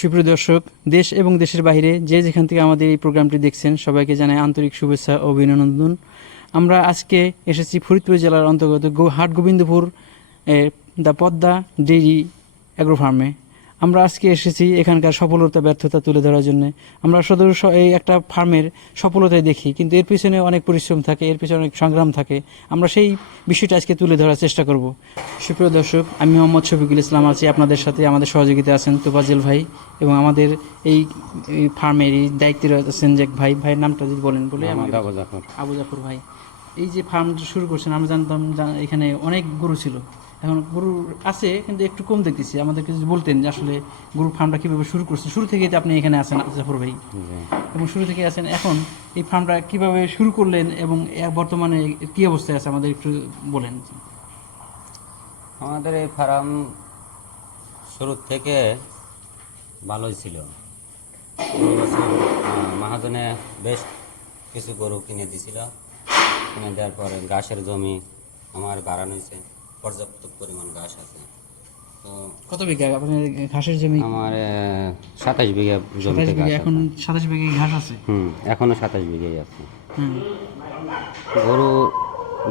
সুপ্রিয় দর্শক, দেশ এবং দেশের বাইরে যে যেখান থেকে আমাদের এই প্রোগ্রামটি দেখছেন, সবাইকে জানাই আন্তরিক শুভেচ্ছা ও অভিনন্দন। আমরা আজকে এসেছি ফরিদপুর জেলার অন্তর্গত Hat Gobindapur the Padma dairy agro ফার্মে। আমরা আজকে এসেছি এখানকার সফলতা ব্যর্থতা তুলে ধরার জন্য। আমরা শুধু এই একটা ফার্মের সফলতায় দেখি কিন্তু এর পিছনে অনেক পরিশ্রম থাকে এর পিছনে অনেক সংগ্রাম থাকে। আমরা সেই বিষয়টা আজকে তুলে ধরার চেষ্টা করব। সুপ্রিয় দর্শক আমি মোহাম্মদ শফিকুল ইসলাম আছি। আপনাদের সাথে আমাদের সহযোগিতা আছেন তোফাজেল ভাই এবং আমাদের এই এই ফার্মের এই দায়িত্বে আছেন যে ভাই। ভাইয়ের নামটা যদি বলেন বলে আবু জাফর। আবু জাফর ভাই। এই যে ফার্ম শুরু করছেন আমরা জানতাম এখানে অনেক গরু ছিল। এখন গরু আছে কিন্তু একটু কম দেখতেছি। আমাদেরকে যদি বলতেন যে আসলে গরুর ফার্মটা কীভাবে শুরু করছে। শুরু থেকেই তো আপনি এখানে আছেন জাফর ভাই। এবং শুরু থেকে আছেন। এখন এই ফার্মটা কীভাবে শুরু করলেন এবং বর্তমানে কি অবস্থায় আছে? আমাদের একটু বলেন। আমাদের এই ফার্ম শুরু থেকে ভালোই ছিল। মহাজনে বেশ কিছু গরু কিনে দিছিল। কিনে দেওয়ার পরে ঘাসের জমি আমার বাড়ানো হয়েছে। পর্যাপ্ত পরিমাণ ঘাস আছে। তো কত বিঘা আপনার ঘাসের জমি? আমার সাতাশ বিঘা সাতাশ বিঘা এখন সাতাশ বিঘা ঘাস আছে? হুম এখনও সাতাশ বিঘাই আছে। গরু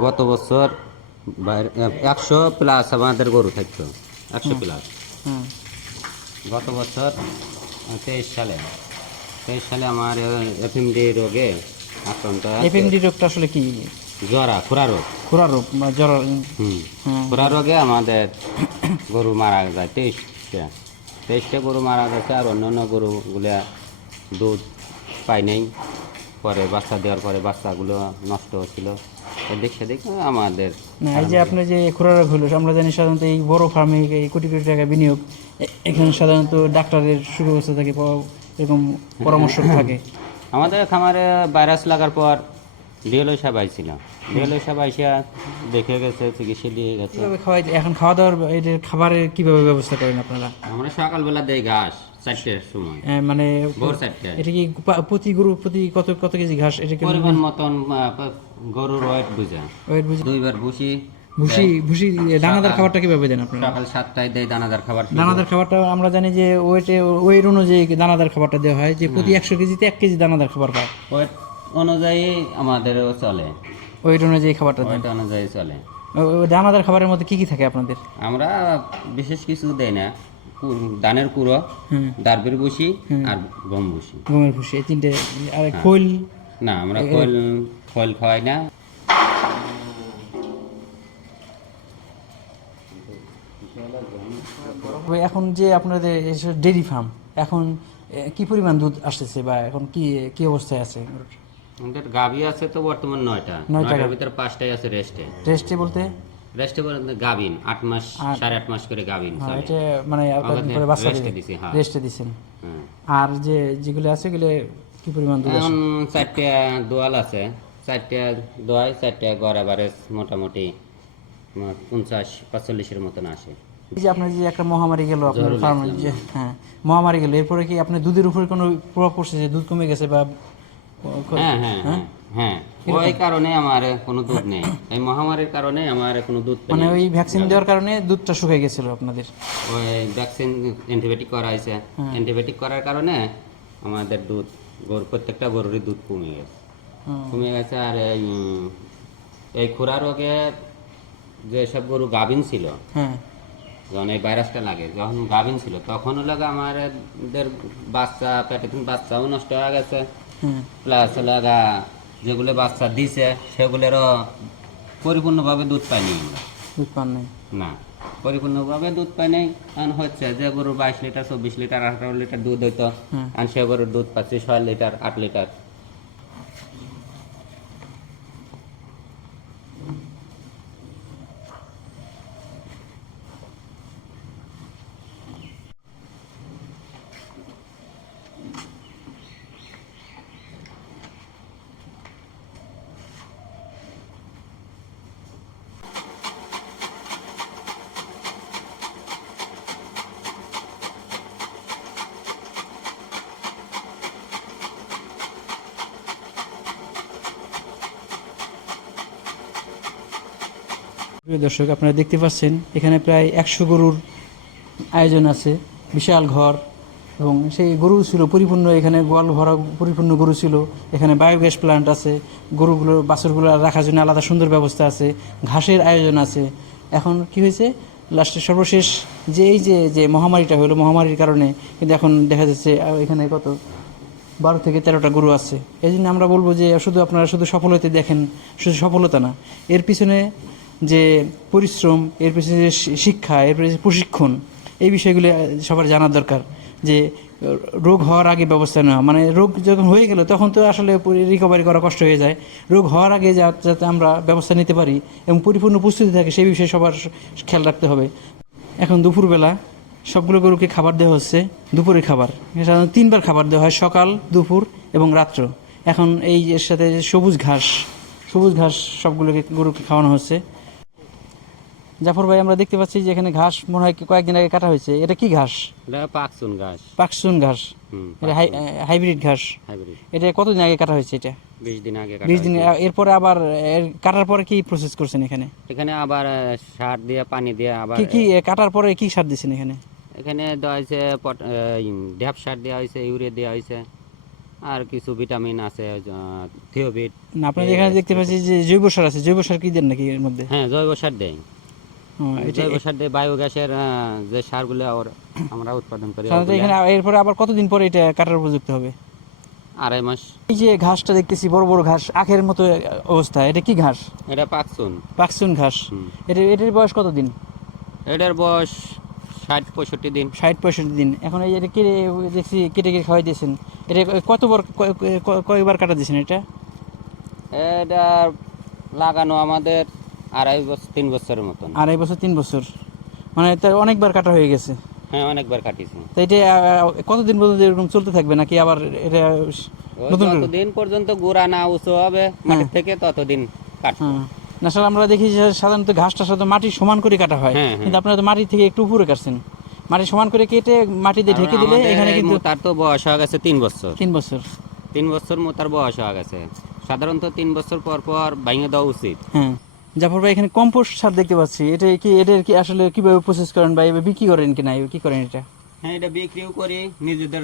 গত বছর বাইরে একশো প্লাস আমাদের গরু থাকতো একশো প্লাস গত বছর তেইশ সালে তেইশ সালে আমার এফএমডি রোগে আক্রান্ত এফএমডি রোগটা আসলে কি? জরা খুরা রোগ? খোরা রোগ বা জ্বর। খুরা রোগে আমাদের গরু মারা যায় তেইশটা। তেইশটা গরু মারা গেছে আর অন্যান্য গরুগুলা দুধ পাই নাই। পরে বাচ্চা দেওয়ার পরে বাচ্চাগুলো নষ্ট হচ্ছিল। এদিক সেদিক আমাদের এই যে আপনি যে খুরা রোগ হলো আমরা জানি সাধারণত এই বড় ফার্মে এই কোটি কোটি টাকা বিনিয়োগ। এখানে সাধারণত ডাক্তারের সুব্যবস্থা থাকে এরকম পরামর্শ থাকে। আমাদের খামারে ভাইরাস লাগার পর ডিএলও সাহেব আইছিল। ডিএলও সাহেব আইসা দেখে গেছে চিকিৎসা দিয়ে গেছে। খাওয়াই এখন খাওয়া দাওয়ার খাবারের কীভাবে ব্যবস্থা করেন আপনারা? আমরা সকালবেলা দেই ঘাস চারটের সময়। মানে ভোর চারটে। এটা কি প্রতি গরু প্রতি কত কত কেজি ঘাস? এটা পরিমাণ মতন গরুর ওয়েট বুঝে। ওয়েট বুঝি। দুইবার ভুসি ভুসি ভুসি দানাদার খাবারটা কীভাবে দেন আপনারা? সকাল সাতটায় দেয় দানাদার খাবার দানাদার খাবারটা আমরা জানি যে ওয়েটে ওয়েট অনুযায়ী দানাদার খাবারটা দেওয়া হয়। যে প্রতি একশো কেজিতে এক কেজি দানাদার খাবার পায়। ওয়েট অনুযায়ী আমাদেরও চলে। ওয়েট অনুযায়ী খাবারটা দেন। ওয়েট অনুযায়ী চলে। ও- দানাদার খাবারের মধ্যে কি কি থাকে আপনাদের? আমরা বিশেষ কিছু দেই না। কু- ধানের কুড়ো হুম। দারবির ভুসি আর গম ভুসি। গমের ভুসি এই তিনটে। আর খোল? না আমরা খোল খোল খাওয়াই না। ওই এখন যে আপনাদের ডেরি ফার্ম এখন এ, কি পরিমাণ দুধ আসতেছে বা এখন কি কি অবস্থায় আছে? আমাদের গাভি আছে তো বর্তমান নয়টা। নয়টা নয়টার। ভিতরে পাঁচটাই আছে রেস্টে। রেস্টে বলতে? রেস্টে বলতে গাভিন আট মাস সাড়ে আট মাস করে গাভিন হ্যাঁ, এটা মানে পরে বাচ্চা rest দিছি, হ্যাঁ। রেস্টে দিছেন। আর যে যেগুলো আছে এগুলো কি পরিমাণ দুধ চারটে দোয়াল আছে চারটে দোয়াই চারটে গড় এভারেজ মোটামুটি পঞ্চাশ পাঁচচল্লিশের মতন আসে। এই যে আপনার যে একটা মহামারী গেল আপনার ফার্মে যে হ্যাঁ মহামারী গেল। এরপরে কি আপনার দুধের উপরে কোনো প্রভাব পড়ছে যে দুধ কমে গেছে বা হ্যাঁ হ্যাঁ হ্যাঁ? হ্যাঁ ওই কারণে আমার কোনো দুধ নেই। এই মহামারীর কারণে আমার কোনো দুধ মানে ওই ভ্যাকসিন দেওয়ার কারণে দুধটা শুকিয়ে গেছিল আপনাদের? ওই ভ্যাকসিন অ্যান্টিবায়োটিক করা হয়েছে। অ্যান্টিবায়োটিক করার কারণে আমাদের দুধ গরু প্রত্যেকটা গরুরই দুধ কমে গেছে। কমে গেছে আর এই এই খুরা রোগে যেসব গরু গাভিন ছিল যখন এই ভাইরাসটা লাগে যখন গাভিন ছিল তখন লাগে আমাদের বাচ্চা পেটে বাচ্চাও নষ্ট হয়ে গেছে। প্লাস লাগা যেগুলো বাচ্চা দিছে সেগুলোরও পরিপূর্ণভাবে দুধ পাইনি আমরা। দুধ পান নাই? না পরিপূর্ণভাবে দুধ পাই নাই। কারণ হচ্ছে যে গরুর বাইশ লিটার চব্বিশ লিটার আঠারো লিটার দুধ হইতো। আর সে গরুর দুধ পাচ্ছি ছয় লিটার আট লিটার। প্রিয় দর্শক, আপনারা দেখতে পাচ্ছেন, এখানে প্রায় একশো গরুর আয়োজন আছে, বিশাল ঘর এবং সেই গরু ছিল পরিপূর্ণ, এখানে গোয়াল ভরা পরিপূর্ণ গরু ছিল, এখানে বায়োগ্যাস প্লান্ট আছে, গরুগুলো, বাছুরগুলো রাখার জন্য আলাদা সুন্দর ব্যবস্থা আছে, ঘাসের আয়োজন আছে। এখন কি হয়েছে? লাস্টে সর্বশেষ যে এই যে যে মহামারীটা হলো, মহামারীর কারণে কিন্তু এখন দেখা যাচ্ছে এখানে কত, বারো থেকে তেরোটা গরু আছে। এই জন্য আমরা বলব যে, শুধু আপনারা শুধু সফলতা দেখেন, শুধু সফলতা না। এর পিছনে যে পরিশ্রম, এর পিছনে যে শিক্ষা, এর পেছনে প্রশিক্ষণ, এই বিষয়গুলি সবার জানার দরকার। যে রোগ হওয়ার আগে ব্যবস্থা নেওয়া। মানে রোগ যখন হয়ে গেল, তখন তো আসলে রিকভারি করা কষ্ট হয়ে যায়। রোগ হওয়ার আগে যাতে আমরা ব্যবস্থা নিতে পারি এবং পরিপূর্ণ প্রস্তুতি থাকে, সেই বিষয়ে সবার খেয়াল রাখতে হবে। এখন দুপুরবেলা সবগুলো গরুকে খাবার দেওয়া হচ্ছে দুপুরে খাবার। সাধারণত তিনবার খাবার দেওয়া হয়, সকাল, দুপুর এবং রাত্র। এখন এই এর সাথে সবুজ ঘাস সবুজ ঘাস সবগুলোকে গরুকে খাওয়ানো হচ্ছে। জাফর ভাই আমরা দেখতে পাচ্ছি যে এখানে ঘাস মনে হয় কয়েকদিন আগে কাটা হয়েছে। এটা কি ঘাস? পাকসুন গাছ পাকসুন ঘাস। এটা হাইব্রিড ঘাস। এটা কতদিন আগে কাটা হয়েছে এটা? বিশ দিন আগে বিশ দিন। এরপরে আবার কাটার পরে কি প্রসেস করছেন এখানে? এখানে আবার সার দিয়ে পানি দিয়ে আবার কি কি কাটার পরে কি সার দিচ্ছেন এখানে? এখানে দেওয়া হয়েছে ঢ্যাপ সার দেওয়া হয়েছে ইউরিয়া দেওয়া হয়েছে আর কিছু ভিটামিন আছে থিওবিট। আপনাদের এখানে দেখতে পাচ্ছি যে জৈব সার আছে। জৈব সার কি দেন নাকি এর মধ্যে? হ্যাঁ জৈব সার দেয় জৈব সার দিয়ে বায়োগ্যাসের যে সারগুলো আমরা উৎপাদন করি এখানে এরপরে আবার কতদিন পরে এটা কাটার উপযুক্ত হবে? আড়াই মাস। এই যে ঘাসটা দেখতেছি বড় বড় ঘাস আখের মতো অবস্থা এটা কি ঘাস? এটা পাকসুন পাকসুন ঘাস। এটা এটার বয়স কতদিন? এটার বয়স ষাট পঁয়ষট্টি দিন। ষাট পঁয়ষট্টি দিন। এখন এই এটা কেটে দেখছি কেটে কেটে খাওয়াই দিয়েছেন। এটা কতবার কয়- কয়- কয়বার কাটা দিয়েছেন এটা? এটা লাগানো আমাদের আড়াই বছর তিন বছরের মতন। আড়াই বছর তিন বছর। মানে তার অনেকবার কাটা হয়ে গেছে। হ্যাঁ অনেকবার কাটিছি তো এটা কতদিন পর্যন্ত এরকম চলতে থাকবে? নাকি আবার এটা নতুন পর্যন্ত গোড়া না উঁচু হবে মাটির থেকে ততদিন কাটবো। হ্যাঁ। আসলে আমরা দেখি যে সাধারণত ঘাসটা সাধারণত মাটি সমান করে কাটা হয়। হ্যাঁ, হ্যাঁ। কিন্তু আপনারা তো মাটি থেকে একটু উপরে কাটছেন। মাটি সমান করে কেটে মাটি দিয়ে ঢেকে দিলে এখানে কিন্তু তার তো বয়স হয়ে গেছে তিন বছর। তিন বছর। তিন বছর মোতার বয়স হয়ে গেছে। সাধারণত তিন বছর পর পর ভেঙে দেওয়া উচিত। হ্যাঁ। জাফর ভাই এখানে কম্পোস্ট সার দেখতে পাচ্ছি। এটা কি এটার কি আসলে কীভাবে প্রসেস করেন বা এভাবে বিক্রি করেন কি না কি করেন এটা? হ্যাঁ এটা বিক্রিও করি নিজেদের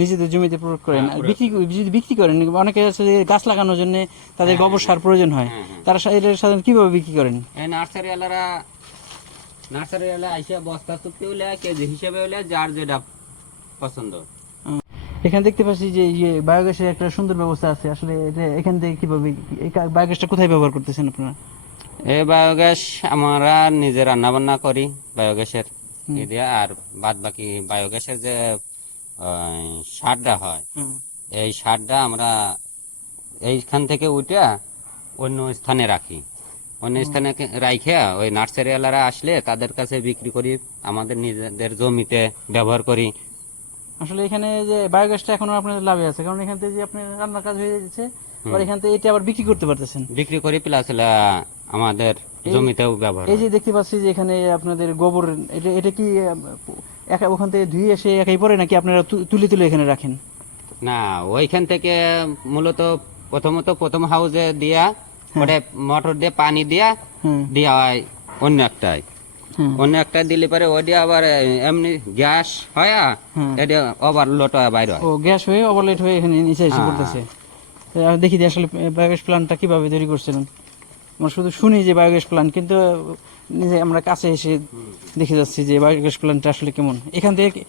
নিজেদের জমিতে প্রয়োগ করেন। হ্যাঁ, বিক্রি যদি বিক্রি করেন অনেকে আছে গাছ লাগানোর জন্য তাদের গোবর সার প্রয়োজন হয়। হ্যাঁ, হ্যাঁ। তারা এটা সাধারণত কীভাবে বিক্রি করেন? নার্সারি ওয়ালারা নার্সারি ওয়ালা আইসা বস্তা চুক্তি হলে কেজি হিসেবে হলে যার যেটা পছন্দ। এখানে দেখতে পাচ্ছি যে ইয়ে বায়োগ্যাসের একটা সুন্দর ব্যবস্থা আছে। আসলে এটা এখান থেকে কীভাবে বায়োগ্যাসটা কোথায় ব্যবহার করতেছেন আপনারা? এই বায়োগ্যাস আমরা নিজে রান্না বান্না করি বায়োগ্যাসের দিয়ে আর বাদ বাকি বায়োগ্যাসের যে সারটা হয় এই সারটা আমরা এইখান থেকে উঠে অন্য স্থানে রাখি। অন্য স্থানে রাইখে ওই নার্সারিওয়ালারা আসলে তাদের কাছে বিক্রি করি আমাদের নিজেদের জমিতে ব্যবহার করি। আসলে এখানে যে বায়োগ্যাসটা এখনও আপনাদের লাভে আছে কারণ এখান থেকে যে আপনার রান্নার কাজ হয়ে যাচ্ছে আর এখান থেকে এটা আবার বিক্রি করতে পারতেছেন। বিক্রি করি প্লাস আমাদের জমিতেও ব্যবহার এই যে দেখতে পাচ্ছি যে এখানে আপনাদের গোবর এটা এটা কি একা ওখান থেকে ধুয়ে এসে একাই পরে নাকি আপনারা তুলে তুলে এখানে রাখেন? না ওইখান থেকে মূলত প্রথমত প্রথম হাউসে দিয়া ওটা মোটর দিয়ে পানি দিয়া হ্যাঁ দেওয়া হয় অন্য একটাই হ্যাঁ অন্য একটা দিলে পরে ওইটা আবার এমনি গ্যাস হয় এটা ওভারলোড হয় বাইরে ও গ্যাস হয়ে ওভারলেট হয়ে এখানে নিচে এসে হ্যাঁ। পড়তেছে। আর দেখি যে আসলে বায়োগ্যাস প্ল্যান্টটা কীভাবে তৈরি করছিলেন? আমরা শুধু শুনি যে বায়োগ্যাস প্ল্যান্ট কিন্তু নিজে আমরা কাছে এসে দেখে যাচ্ছি যে বায়োগ্যাস প্ল্যান্টটা আসলে কেমন। এখান থেকে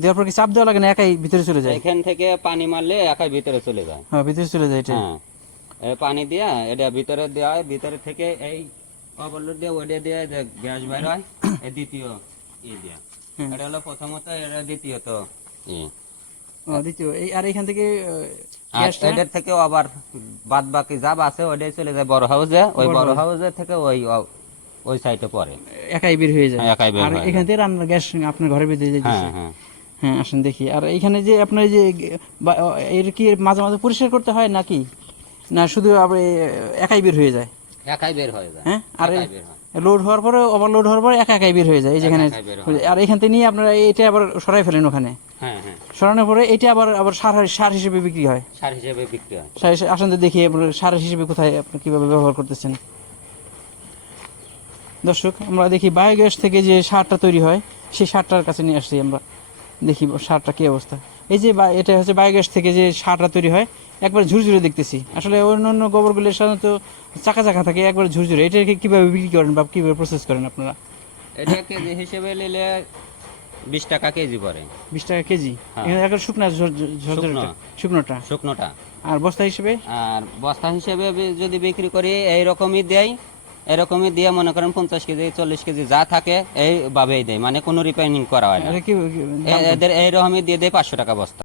দেওয়ার পর কি চাপ দেওয়া লাগে না একাই ভিতরে চলে যায়? এখান থেকে পানি মারলে একাই ভিতরে চলে যায়। হ্যাঁ ভিতরে চলে যায় এটা হ্যাঁ। পানি দিয়া এটা ভিতরে দেওয়া হয় ভিতরে থেকে এই ওভারলোড দিয়ে ওটা দিয়ে গ্যাস বাইর হয় দ্বিতীয় ই দিয়া এটা হলো প্রথমত এটা দ্বিতীয়ত ই। দ্বিতীয়। এই আর এখান থেকে আহ, আর গ্যাসটা? এটার থেকে আবার বাদ বাকি যা আছে ওটাই চলে যায় বড় হাউসে ওই বড় বড় থেকে ওই ওই সাইডে পড়ে। একাই বের হয়ে যায়। হ্যাঁ, একাই বের আর এখান থেকে রান্নার গ্যাস আপনার ঘরের ভিতরে হ্যাঁ হ্যাঁ। হ্যাঁ আসেন দেখি। আর এখানে যে আপনার যে এর কি মাঝে মাঝে পরিষ্কার করতে হয় নাকি? না শুধু একাই বের হয়ে যায়? একাই বের হয়ে যায় হ্যাঁ? আর একাই বের লোড হওয়ার পরে ওভারলোড হওয়ার পরে একা একাই বের হয়ে যায় এই যেখানে একাই বের। আর এখান থেকে নিয়ে আপনারা এটা আবার সরাই ফেলেন ওখানে। সরানোর পরে এটা আবার আবার সার সার হিসেবে বিক্রি হয়। সার হিসেবে বিক্রি হয়। সার আসেন তো দেখি আপনার সার হিসেবে কোথায় আপনি কীভাবে ব্যবহার করতেছেন। দর্শক আমরা দেখি বায়োগ্যাস থেকে যে সারটা তৈরি হয় সেই সারটার কাছে নিয়ে আসছি আমরা। দেখি সারটা কি অবস্থা। এই যে এটা হচ্ছে বায়োগ্যাস থেকে যে সারটা তৈরি হয় একবার ঝুরঝুরে দেখতেছি। আসলে অন্য অন্য গোবরগুলো সাধারণত চাকা চাকা থাকে একবার ঝুরঝুরে। এটাকে কীভাবে বিক্রি করেন বা কীভাবে প্রসেস করেন আপনারা? এটা কেজি হিসেবে নিলে বিশ টাকা কেজি পড়ে। বিশ টাকা কেজি? হ্যাঁ। এখানে শুকনা শুকনোটা? শুকনোটা। আর বস্তা হিসেবে? আর বস্তা হিসেবে যদি বিক্রি করি এইরকমই দেয় এরকমই দিয়ে মনে করেন পঞ্চাশ কেজি চল্লিশ কেজি যা থাকে এইভাবেই দেয়। মানে কোনো রিপেয়ারিং করা হয় না। এদের এইরকমই দিয়ে দেয় পাঁচশো টাকা বস্তা।